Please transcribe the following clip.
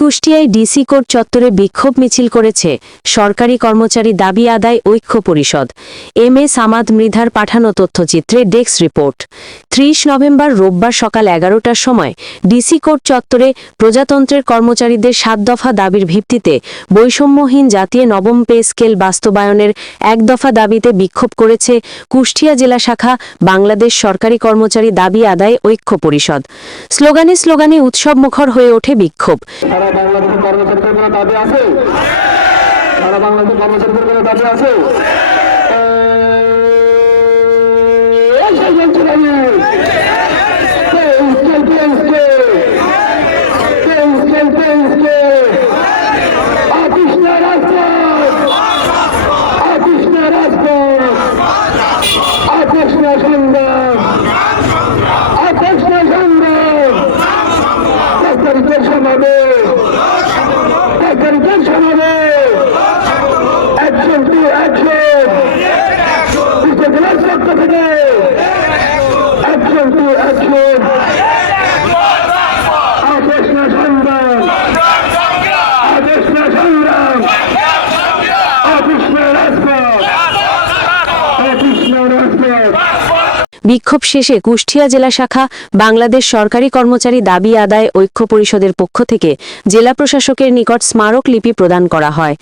কুষ্টিয়ায় DC court চত্বরে বিক্ষোভ মিছিল করেছে সরকারি কর্মচারী দাবি আদায় ঐক্য পরিষদ। এম এ সামাদ মৃধার পাঠানো তথ্যচিত্রে ডেস্ক রিপোর্ট। ৩০ নভেম্বর রোববার সকাল ১১টার সময় ডিসি কোর্ট চত্বরে প্রজাতন্ত্রের কর্মচারীদের ৭ দফা দাবির ভিত্তিতে বৈষম্যহীন জাতীয় নবম পে স্কেল বাস্তবায়নের ১ দফা দাবিতে বিক্ষোভ করেছে কুষ্টিয়া জেলা শাখা বাংলাদেশ সরকারি কর্মচারী দাবি আদায় ঐক্য পরিষদ। স্লোগানে স্লোগানে উৎসবমুখর হয়ে ওঠে বিক্ষোভ। সারা বাংলাদেশের কর্মচারীদের কোনো দাবি আছে? সারা বাংলাদেশের কর্মচারীদের কোনো দাবি আছে? বিক্ষোভ শেষে কুষ্টিয়া জেলা শাখা বাংলাদেশ সরকারি কর্মচারী দাবি আদায় ঐক্য পরিষদের পক্ষ থেকে জেলা প্রশাসকের নিকট স্মারক লিপি প্রদান করা হয়।